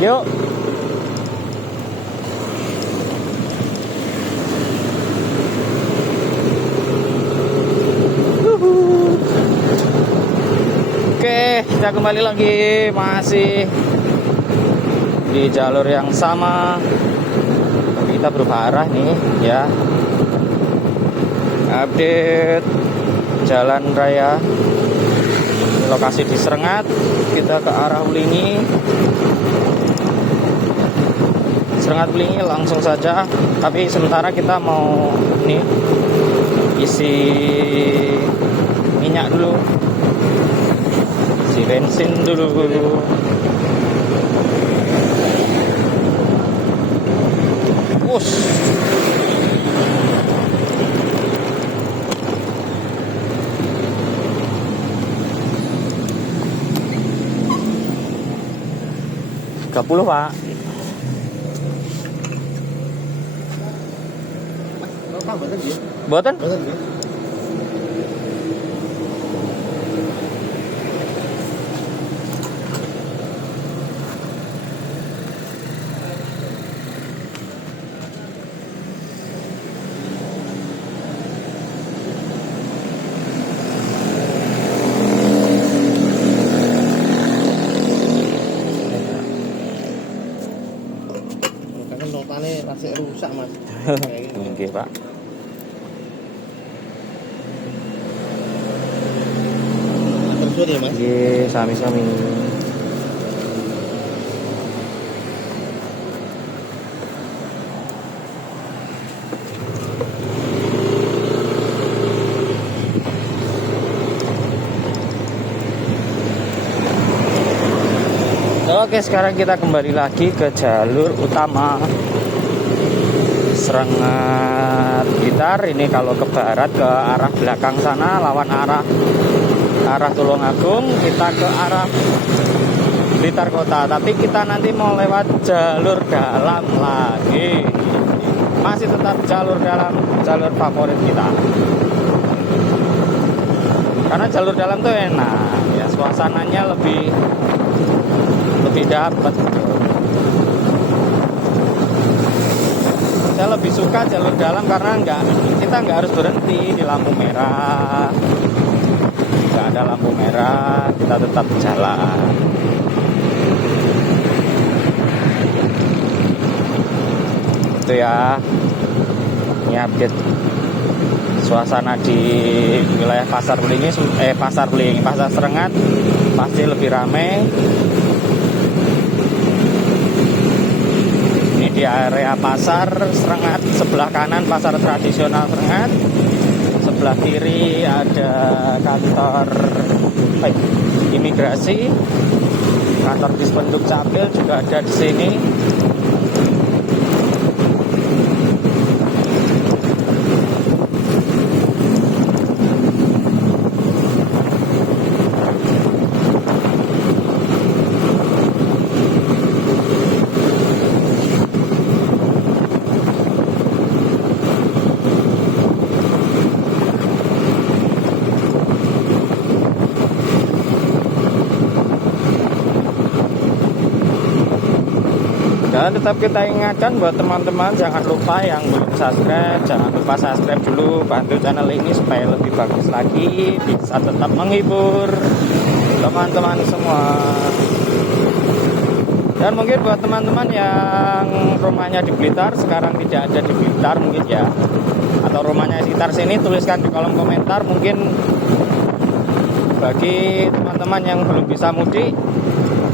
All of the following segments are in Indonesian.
Yuk. Oke, kita kembali lagi, masih di jalur yang sama. Tapi kita berubah arah nih ya. Update jalan raya. Lokasi di Serengat, kita ke arah Wulingi. Serengat Wulingi langsung saja. Tapi sementara kita mau nih isi minyak dulu, isi bensin dulu. Wush. Puluh Pak. Boten? Notane rasik rusak Mas. Nggih Pak. Terus ya Mas. Nggih, sami-sami. Oke, sekarang kita kembali lagi ke jalur utama Serengat Blitar. Ini kalau ke barat ke arah belakang sana, lawan arah Tulungagung, kita ke arah Blitar Kota. Tapi kita nanti mau lewat jalur dalam lagi. Masih tetap jalur dalam, jalur favorit kita. Karena jalur dalam tuh enak, ya suasananya lebih dapat. Saya lebih suka jalur dalam karena kita nggak harus berhenti di lampu merah. Nggak ada lampu merah, kita tetap jalan. Itu ya, ini update suasana di wilayah Pasar Serengat pasti lebih ramai. Ini di area pasar Serengat, sebelah kanan pasar tradisional Serengat, sebelah kiri ada kantor imigrasi, kantor Dispenduk Capil juga ada di sini. Dan tetap kita ingatkan buat teman-teman, jangan lupa yang belum subscribe, jangan lupa subscribe dulu, bantu channel ini supaya lebih bagus lagi, bisa tetap menghibur teman-teman semua. Dan mungkin buat teman-teman yang rumahnya di Blitar, sekarang tidak ada di Blitar mungkin ya, atau rumahnya di sekitar sini, tuliskan di kolom komentar. Mungkin bagi teman-teman yang belum bisa mudik,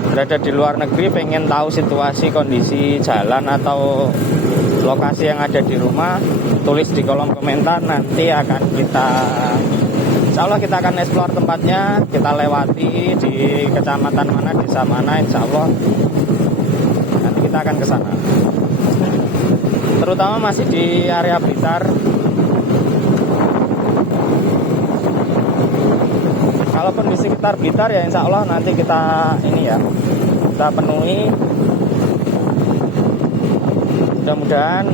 berada di luar negeri, pengen tahu situasi kondisi jalan atau lokasi yang ada di rumah, tulis di kolom komentar. Nanti akan insya Allah kita akan explore tempatnya, kita lewati di kecamatan mana, desa mana, insya Allah nanti kita akan ke sana. Terutama masih di area Blitar. Kalaupun di sekitar Blitar ya insya Allah nanti kita penuhi. Mudah-mudahan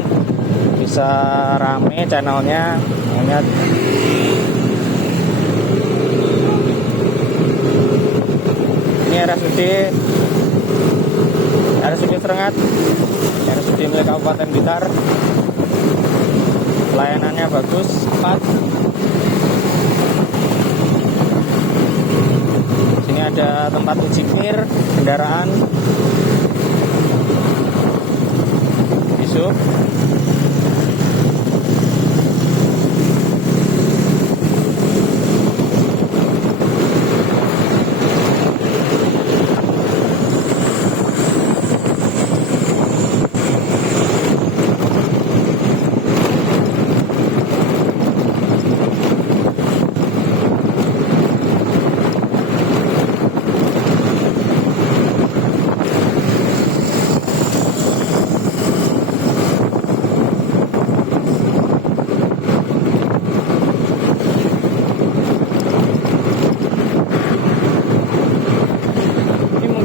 bisa rame channelnya. Ini RSUD RSUD Serengat, RSUD milik Kabupaten Blitar. Pelayanannya bagus, cepat. Sini ada tempat uji kir kendaraan. Isuk.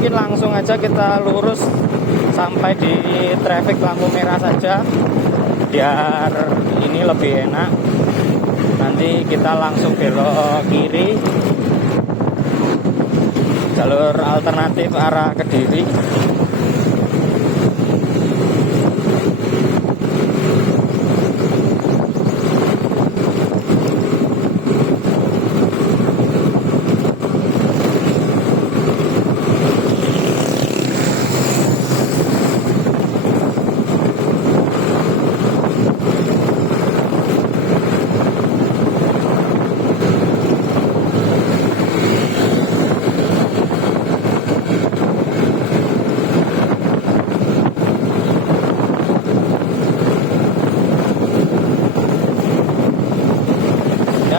Langsung aja kita lurus sampai di traffic lampu merah saja biar ini lebih enak. Nanti kita langsung belok kiri, jalur alternatif arah Kediri.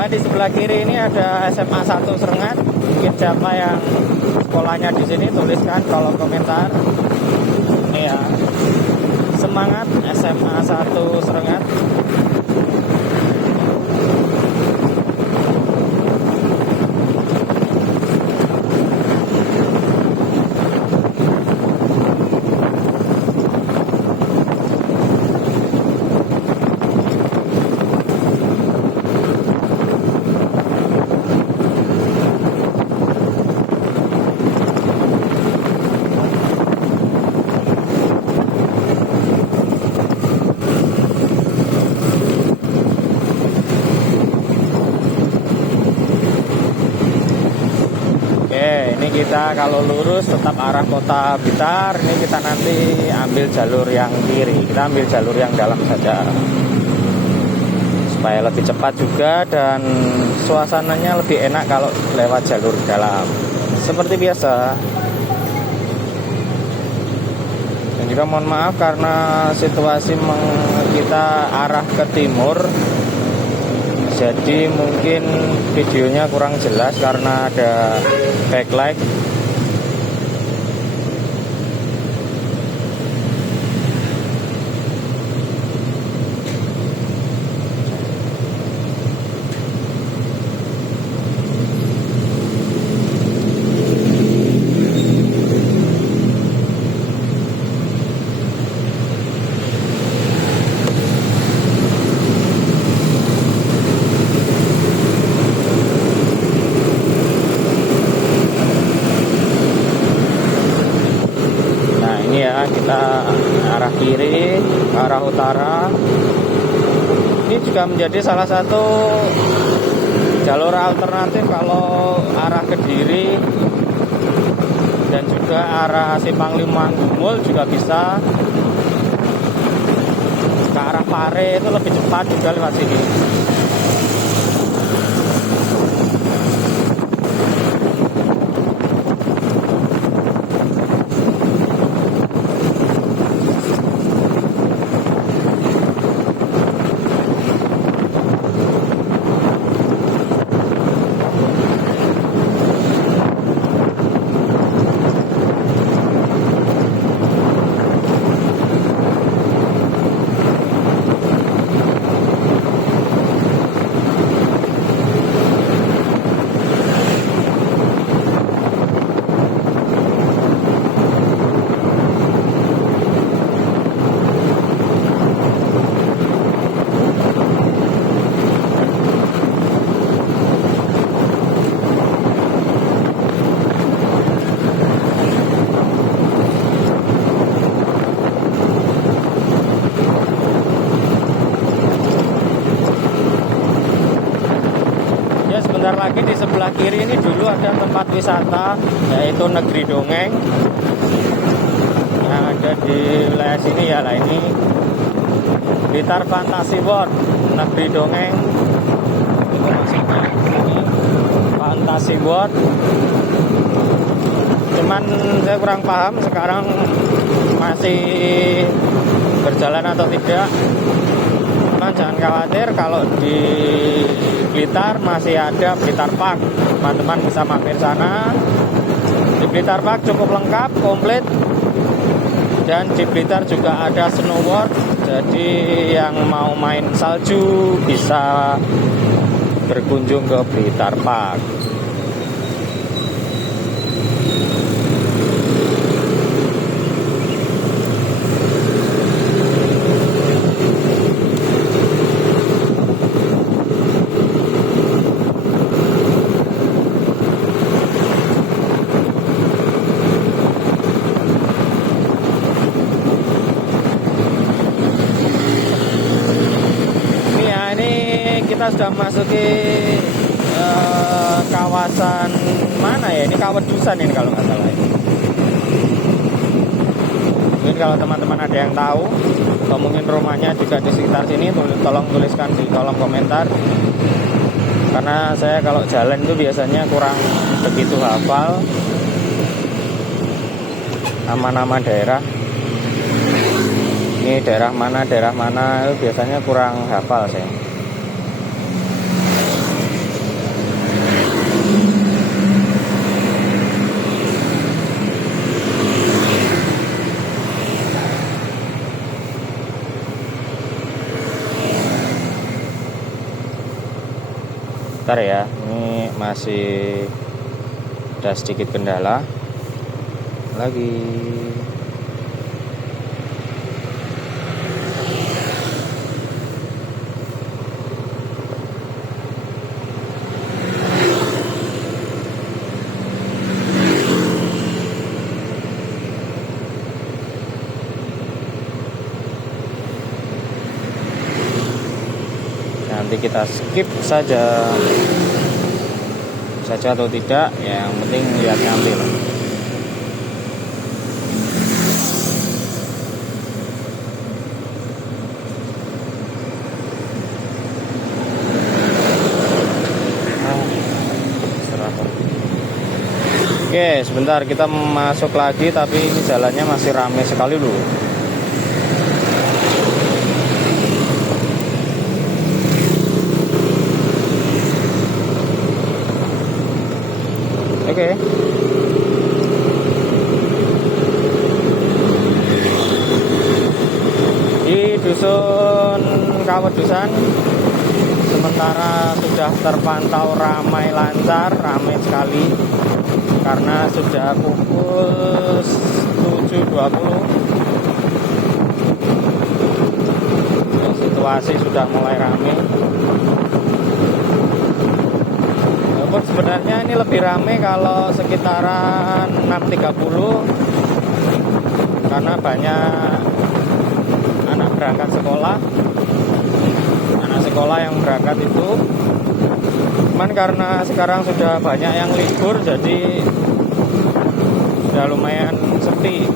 Di sebelah kiri ini ada SMA 1 Serengat. Mungkin siapa yang sekolahnya di sini tuliskan kolom komentar. Ini ya, semangat SMA 1 Serengat. Kita kalau lurus tetap arah kota Blitar. Ini kita nanti ambil jalur yang kiri. Kita ambil jalur yang dalam saja supaya lebih cepat juga dan suasananya lebih enak kalau lewat jalur dalam. Seperti biasa. Dan juga mohon maaf karena situasi kita arah ke timur, jadi mungkin videonya kurang jelas karena ada backlight. Kita arah kiri, arah utara. Ini juga menjadi salah satu jalur alternatif kalau arah Kediri dan juga arah Simpang 5 Gumul juga bisa. Ke arah Pare itu lebih cepat juga lewat sini. sebelah kiri ini dulu ada tempat wisata, yaitu Negeri Dongeng yang ada di wilayah sini ya lah. Ini Blitar Fantasy World, Negeri Dongeng. Kita masuknya ini Fantasy World. Cuman saya kurang paham sekarang masih berjalan atau tidak. Cuman jangan khawatir, kalau di Blitar masih ada Blitar Park. Teman-teman bisa mampir sana. Di Blitar Park cukup lengkap, komplit. Dan di Blitar juga ada Snow World. Jadi yang mau main salju bisa berkunjung ke Blitar Park. Kita sudah masuki kawasan mana ya? Ini Kawedusan ini kalau nggak salah. Mungkin kalau teman-teman ada yang tahu, atau mungkin rumahnya juga di sekitar sini, tolong tuliskan di kolom komentar. Karena saya kalau jalan itu biasanya kurang begitu hafal nama-nama daerah. Ini daerah mana itu biasanya kurang hafal saya. Bentar ya, ini masih ada sedikit kendala lagi. Nanti kita skip saja atau tidak, yang penting lihat nanti lah. Oke, sebentar kita masuk lagi, tapi ini jalannya masih ramai sekali loh. Oke. Di dusun Kawedusan sementara sudah terpantau ramai lancar, ramai sekali karena sudah pukul 7.20. Situasi sudah mulai ramai. Sebenarnya ini lebih ramai kalau sekitaran 6.30 karena banyak anak berangkat sekolah, anak sekolah yang berangkat itu. Cuman karena sekarang sudah banyak yang libur, jadi sudah lumayan sepi.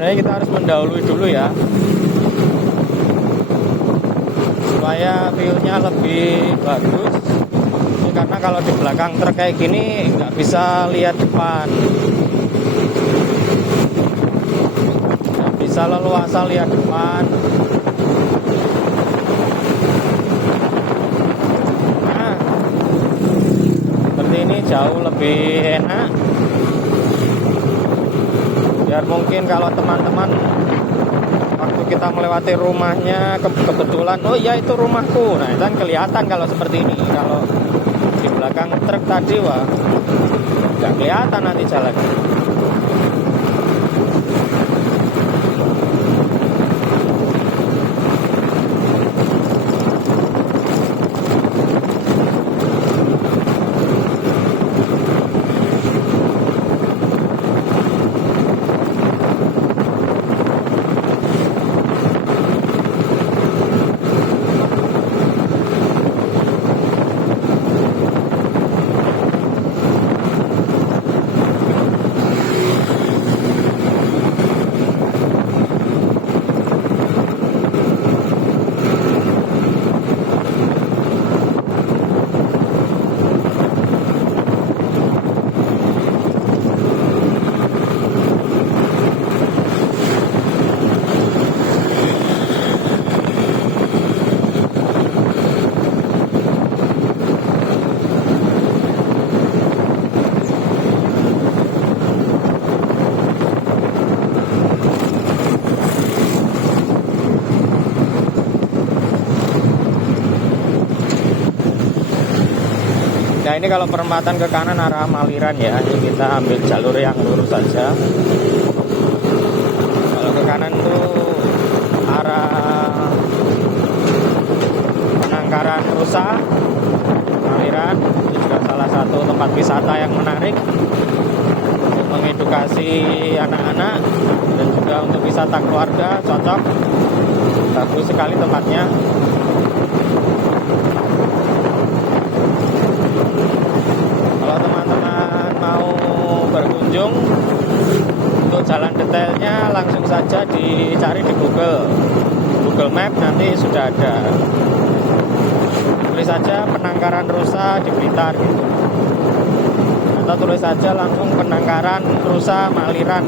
Sebenarnya kita harus mendahului dulu ya, supaya view-nya lebih bagus. Ini karena kalau di belakang truk kayak gini nggak bisa lihat depan. bisa leluasa lihat depan. Nah, seperti ini jauh lebih enak. Biar mungkin kalau teman-teman waktu kita melewati rumahnya kebetulan, oh iya itu rumahku, nah itu kan kelihatan kalau seperti ini. Kalau di belakang truk tadi, wah nggak kelihatan nanti jalan. Nah ini kalau perempatan ke kanan arah Maliran ya, ini kita ambil jalur yang lurus saja. Kalau ke kanan itu arah Penangkaran Rusa, Maliran. Itu juga salah satu tempat wisata yang menarik untuk mengedukasi anak-anak dan juga untuk wisata keluarga, cocok. Bagus sekali tempatnya. Kalau teman-teman mau berkunjung, untuk jalan detailnya langsung saja dicari di Google Map, nanti sudah ada. Tulis saja Penangkaran Rusa di Blitar gitu. Atau tulis saja langsung Penangkaran Rusa Maliran.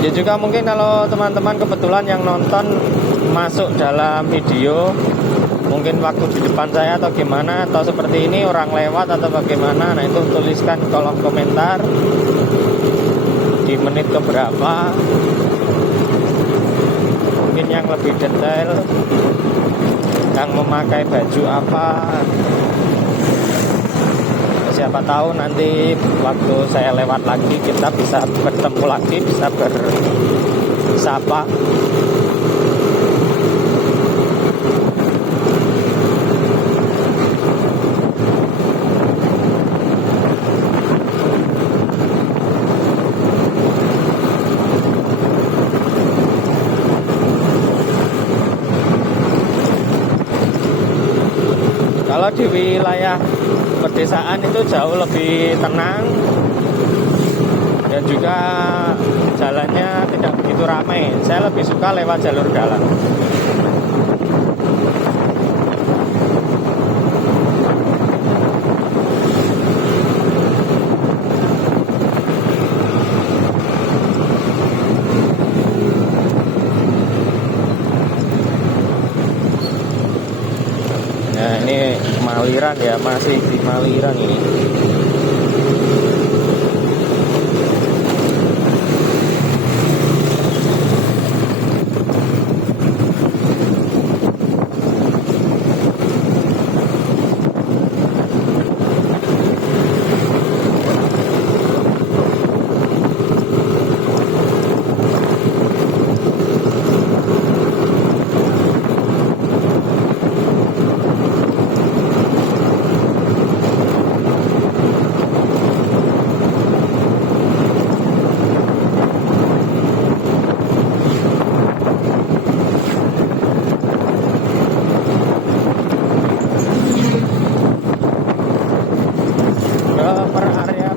Ya juga mungkin kalau teman-teman kebetulan yang nonton masuk dalam video, mungkin waktu di depan saya atau gimana, atau seperti ini orang lewat atau bagaimana, nah itu tuliskan kolom komentar di menit keberapa, mungkin yang lebih detail, yang memakai baju apa. Siapa tahu nanti waktu saya lewat lagi kita bisa bertemu lagi, bisa bersapa. Kalau di wilayah pedesaan itu jauh lebih tenang dan juga jalannya tidak begitu ramai. Saya lebih suka lewat jalur dalam. Nah ini Maliran ya, masih di Maliran ini.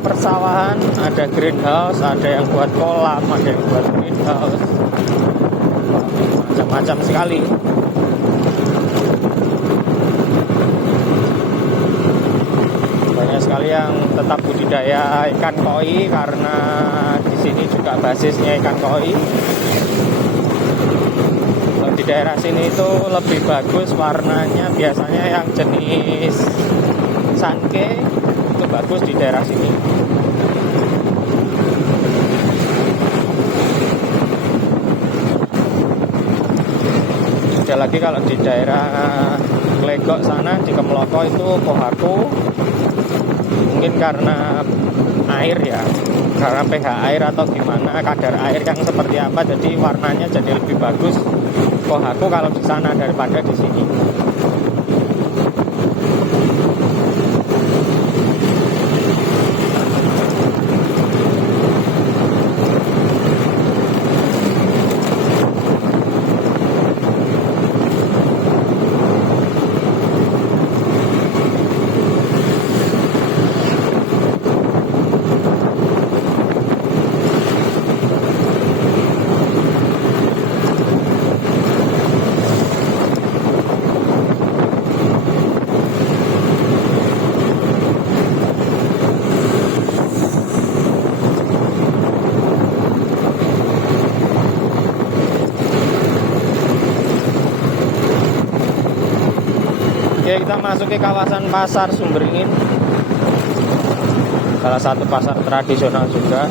Persawahan, ada greenhouse, ada yang buat kolam, ada yang buat greenhouse, macam-macam sekali. yang tetap budidaya ikan koi, karena di sini juga basisnya ikan koi. Kalau di daerah sini itu lebih bagus warnanya, biasanya yang jenis sanke itu bagus di daerah sini. Ada lagi kalau di daerah Legok sana, di Kemloko itu Kohaku. Mungkin karena air ya, karena pH air atau gimana, kadar air yang seperti apa, jadi warnanya jadi lebih bagus Kohaku kalau di sana daripada di sini. Oke, kita masuk ke kawasan Pasar Sumberingin, salah satu pasar tradisional juga.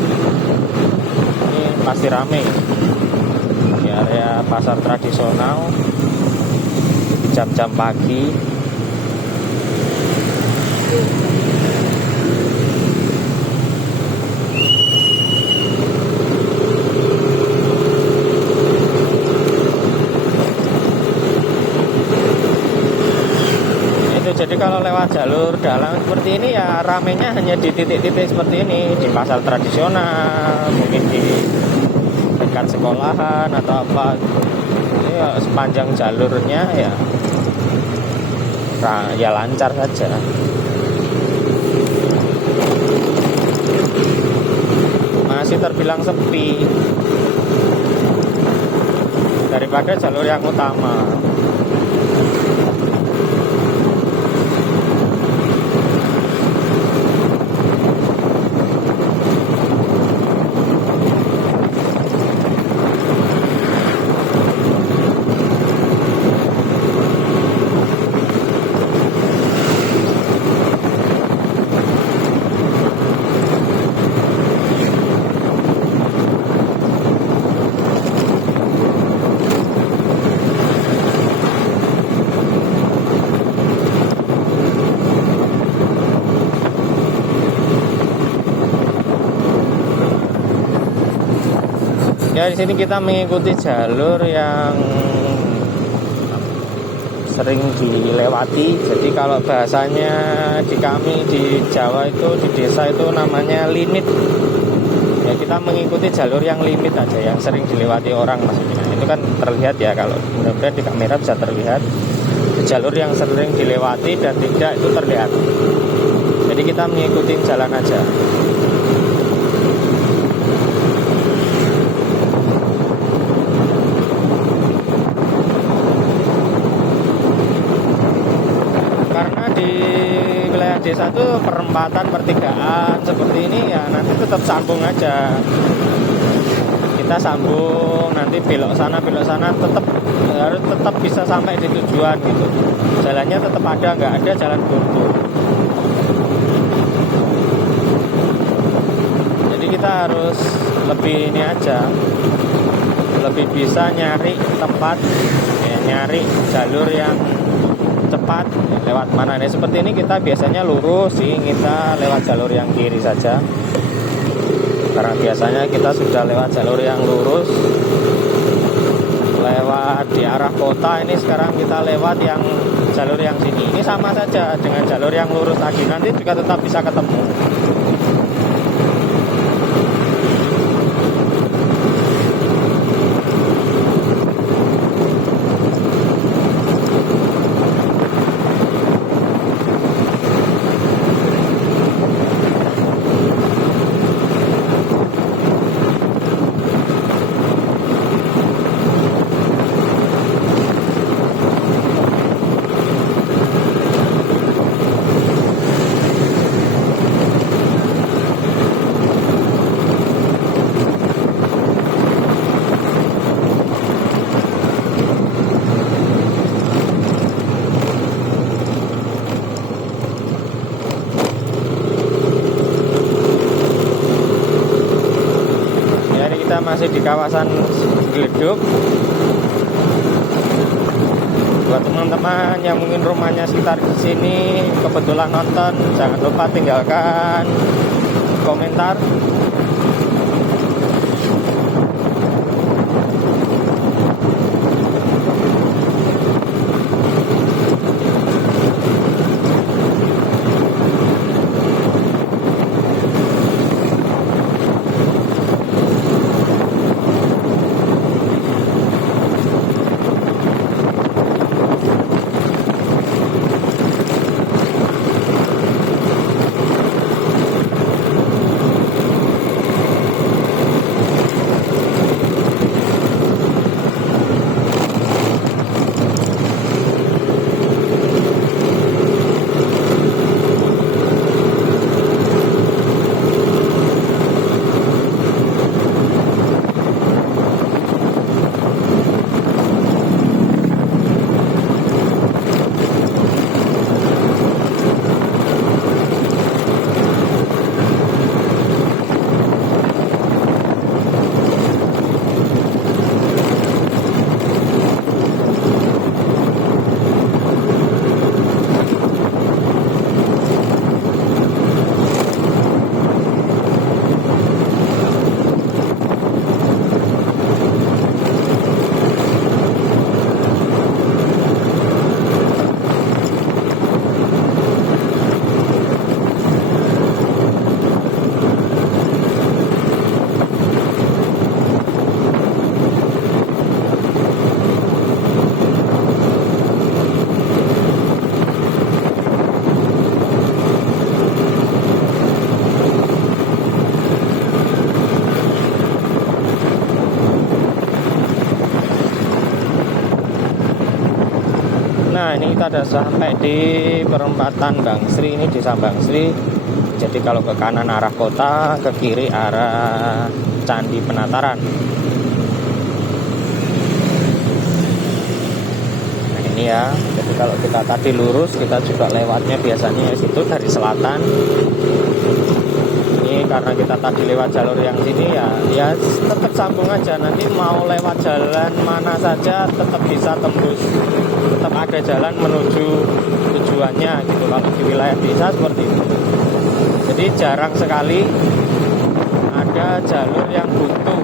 Ini pasti rame di area pasar tradisional jam-jam pagi. Jadi kalau lewat jalur dalam seperti ini ya ramenya hanya di titik-titik seperti ini, di pasar tradisional, mungkin di dekat sekolahan atau apa. Ini ya, sepanjang jalurnya ya lancar saja. Masih terbilang sepi daripada jalur yang utama. Ya, di sini kita mengikuti jalur yang sering dilewati. Jadi kalau bahasanya di kami di Jawa itu, di desa itu namanya limit. Ya, kita mengikuti jalur yang limit aja, yang sering dilewati orang maksudnya. Itu kan terlihat ya, kalau mudah-mudahan di kamera bisa terlihat. Jalur yang sering dilewati dan tidak itu terlihat. Jadi kita mengikuti jalan aja. Desa itu perempatan, pertigaan seperti ini ya, nanti tetap sambung aja. Kita sambung, nanti belok sana harus tetap bisa sampai di tujuan gitu. Jalannya tetap ada, nggak ada jalan buntu. Jadi kita harus lebih ini aja, lebih bisa nyari tempat ya, nyari jalur yang cepat lewat mana nih. Seperti ini kita biasanya lurus sih, kita lewat jalur yang kiri saja karena biasanya kita sudah lewat jalur yang lurus, lewat di arah kota. Ini sekarang kita lewat yang jalur yang sini, ini sama saja dengan jalur yang lurus tadi, nanti juga tetap bisa ketemu. masih di kawasan Gleduk. Buat teman-teman yang mungkin rumahnya sekitar di sini kebetulan nonton, jangan lupa tinggalkan komentar. Nah, ini kita sudah sampai di perempatan Bang Sri, ini desa Bang Sri. Jadi kalau ke kanan arah kota, ke kiri arah Candi Penataran. Nah, ini ya. Jadi kalau kita tadi lurus, kita juga lewatnya biasanya situ dari selatan. Ini karena kita tadi lewat jalur yang sini ya tetap sambung aja, nanti mau lewat jalan mana saja tetap bisa tembus, tetap ada jalan menuju tujuannya gitu kalau di wilayah desa seperti itu. Jadi jarang sekali ada jalur yang buntu.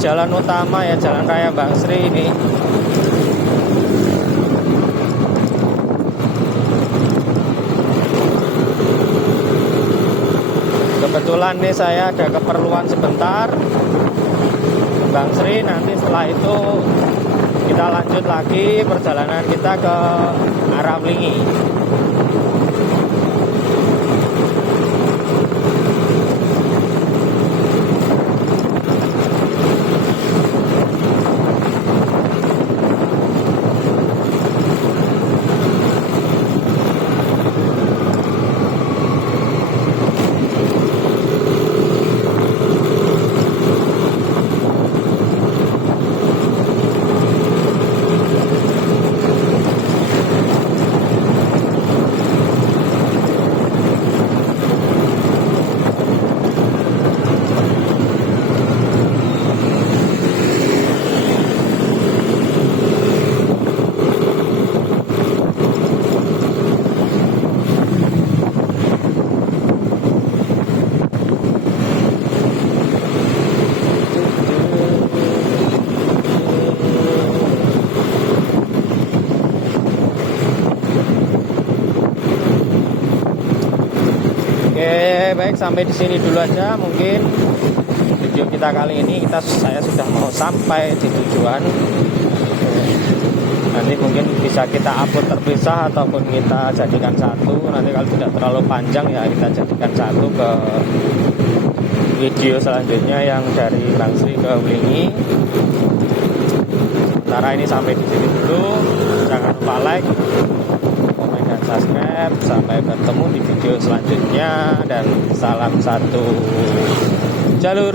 Jalan utama ya, Jalan Raya Bang Sri ini. Kebetulan nih saya ada keperluan sebentar Bang Sri, nanti setelah itu kita lanjut lagi perjalanan kita ke arah Wlingi. Oke, baik, sampai di sini dulu aja mungkin video video kita kali ini saya sudah mau sampai di tujuan. Nanti mungkin bisa kita upload terpisah ataupun kita jadikan satu. Nanti kalau tidak terlalu panjang ya kita jadikan satu ke video selanjutnya yang dari Bangsri ke Wlingi. Sementara ini sampai di sini dulu. Jangan lupa like, komen dan subscribe. Sampai bertemu di video selanjutnya dan salam satu jalur.